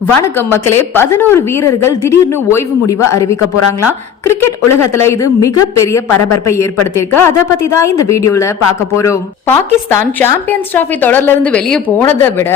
வணக்கம் மக்களே பதினோரு வீரர்கள் திடீர்னு ஓய்வு முடிவை அறிவிக்க போறாங்களா? கிரிக்கெட் உலகத்துல இது மிகப்பெரிய பரபரப்பை ஏற்படுத்தியிருக்கு. அதை பத்தி தான் இந்த வீடியோல பார்க்க போறோம். பாகிஸ்தான் சாம்பியன்ஸ் டிராஃபி தொடர்ல இருந்து வெளியே போனதை விட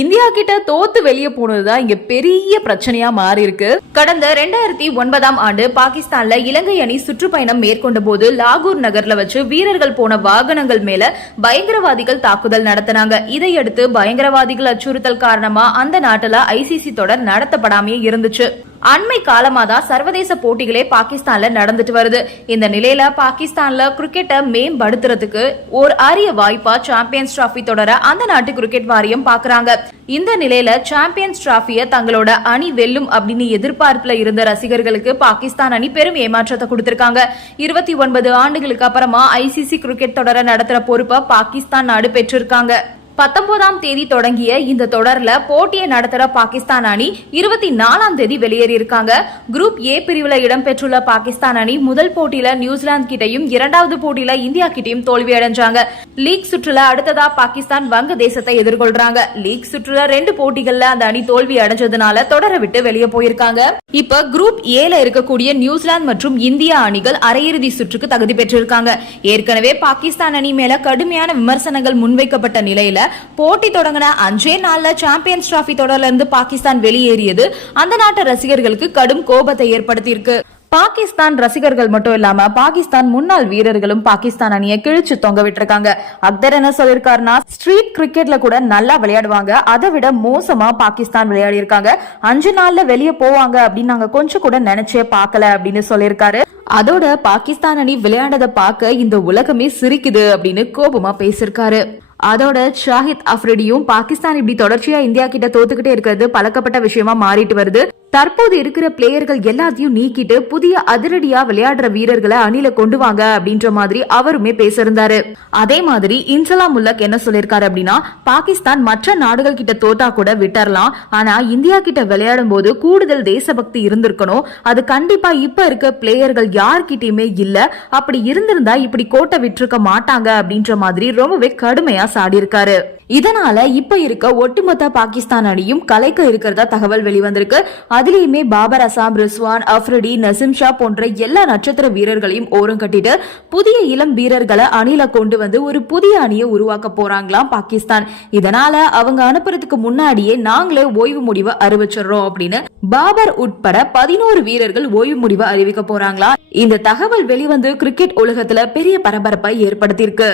இந்தியா கிட்ட தோத்து வெளியே போனதுதான் இங்க பெரிய பிரச்சனையா மாறி இருக்கு கடந்த ரெண்டாயிரத்தி ஒன்பதாம் ஆண்டு பாகிஸ்தான்ல இலங்கை அணி சுற்றுப்பயணம் மேற்கொண்ட போது லாகூர் நகர்ல வச்சு வீரர்கள் போன வாகனங்கள் மேல பயங்கரவாதிகள் தாக்குதல் நடத்தினாங்க. இதையடுத்து பயங்கரவாதிகள் அச்சுறுத்தல் காரணமா அந்த நாட்டுல ஐசிசி தொடர் நடத்தப்படாமையே இருந்துச்சு. அண்மை காலமா தான் சர்வதேச போட்டிகளே பாகிஸ்தான்ல நடந்துட்டு வருது. இந்த நிலையில பாகிஸ்தான்ல கிரிக்கெட்டை மேம்படுத்துறதுக்கு ஒரு அரிய வாய்ப்பா சாம்பியன்ஸ் டிராஃபி தொடர அந்த நாட்டு கிரிக்கெட் வாரியம் பாக்குறாங்க. இந்த நிலையில சாம்பியன்ஸ் டிராஃபிய தங்களோட அணி வெல்லும் அப்படின்னு எதிர்பார்ப்புல இருந்த ரசிகர்களுக்கு பாகிஸ்தான் அணி பெரும் ஏமாற்றத்தை கொடுத்திருக்காங்க. இருபத்தி ஒன்பது ஆண்டுகளுக்கு அப்புறமா ஐசிசி கிரிக்கெட் தொடர நடத்துற பொறுப்பை பாகிஸ்தான் நாடு பெற்றிருக்காங்க. பத்தொன்பதாம் தேதி தொடங்கிய இந்த தொடர்ல போட்டியை நடத்துற பாகிஸ்தான் அணி இருபத்தி நாலாம் தேதி வெளியேறியிருக்காங்க. குரூப் ஏ பிரிவுல இடம்பெற்றுள்ள பாகிஸ்தான் அணி முதல் போட்டியில நியூசிலாந்து கிட்டையும் இரண்டாவது போட்டியில இந்தியா கிட்டையும் தோல்வி அடைஞ்சாங்க. லீக் சுற்றுல அடுத்ததா பாகிஸ்தான் வங்க தேசத்தை எதிர்கொள்றாங்க. லீக் சுற்றுல ரெண்டு போட்டிகள்ல அந்த அணி தோல்வி அடைஞ்சதுனால தொடர விட்டு வெளியே போயிருக்காங்க. இப்ப குரூப் ஏல இருக்கக்கூடிய நியூசிலாந்து மற்றும் இந்தியா அணிகள் அரையிறுதி சுற்றுக்கு தகுதி பெற்றிருக்காங்க. ஏற்கனவே பாகிஸ்தான் அணி மேல கடுமையான விமர்சனங்கள் முன்வைக்கப்பட்ட நிலையில போட்டி தொடங்கின அஞ்சே நாள்ல சாம்பியன்ஸ் டிராஃபி தொடர்ல இருந்து பாகிஸ்தான் வெளியேறியது. அந்த நாட்டு ரசிகர்களுக்கு கடும் கோபத்தை ஏற்படுத்தியிருக்கு. பாகிஸ்தான் ரசிகர்கள் மட்டும் இல்லாம பாகிஸ்தான் முன்னாள் வீரர்களும் பாகிஸ்தான் அணியை கிழிச்சு தொங்க விட்டுருக்காங்க. அக்தர் என்ன சொல்லிருக்காருன்னா ஸ்ட்ரீட் கிரிக்கெட்ல கூட நல்லா விளையாடுவாங்க. அதை விட மோசமா பாகிஸ்தான் விளையாடி இருக்காங்க அஞ்சு நாள்ல வெளியே போவாங்க அப்படின்னு நாங்க கொஞ்சம் கூட நினைச்சே பார்க்கல அப்படின்னு சொல்லியிருக்காரு. அதோட பாகிஸ்தான் அணி விளையாண்டதை பார்க்க இந்த உலகமே சிரிக்குது அப்படின்னு கோபமா பேசியிருக்காரு. அதோட ஷாஹித் அஃப்ரிடியும் பாகிஸ்தான் இப்படி தொடர்ச்சியா இந்தியா கிட்ட தோத்துக்கிட்டே இருக்கிறது பழக்கப்பட்ட விஷயமா மாறிட்டு வருது. தற்போது இருக்கிற பிளேயர்கள் எல்லாத்தையும் நீக்கிட்டு புதிய அதிரடியா விளையாடுற வீரர்களை அணில கொண்டு வாங்க அப்படின்ற மாதிரி அவருமே பேசியிருந்தாரு. அதே மாதிரி இன்சலா முல்லக் என்ன சொல்லிருக்காரு அப்படின்னா பாகிஸ்தான் மற்ற நாடுகள் கிட்ட தோட்டா கூட விட்டுறலாம். ஆனா இந்தியா கிட்ட விளையாடும் போது கூடுதல் தேசபக்தி இருந்திருக்கணும். அது கண்டிப்பா இப்ப இருக்க பிளேயர்கள் யார்கிட்டயுமே இல்ல. அப்படி இருந்திருந்தா இப்படி கோட்டை விட்டுருக்க மாட்டாங்க அப்படின்ற மாதிரி ரொம்பவே கடுமையா சாடியிருக்காரு. இதனால இப்ப இருக்க ஒட்டுமொத்த பாகிஸ்தான் அணியும் கலைக்க இருக்கிறதா தகவல் வெளிவந்திருக்கு. அதுலயுமே பாபர் அசாம் ரிஸ்வான் அஃப்ரிடி நசிம் ஷா போன்ற எல்லா நட்சத்திர வீரர்களையும் ஓரம் கட்டிட்டு புதிய இளம் வீரர்களை அணில கொண்டு வந்து ஒரு புதிய அணியை உருவாக்க போறாங்களாம் பாகிஸ்தான். இதனால அவங்க அனுப்புறதுக்கு முன்னாடியே நாங்களே ஓய்வு முடிவை அறிவிச்சிடுறோம் அப்படின்னு பாபர் உட்பட பதினோரு வீரர்கள் ஓய்வு முடிவை அறிவிக்க போறாங்களா இந்த தகவல் வெளிவந்து கிரிக்கெட் உலகத்துல பெரிய பரபரப்பை ஏற்படுத்தியிருக்கு.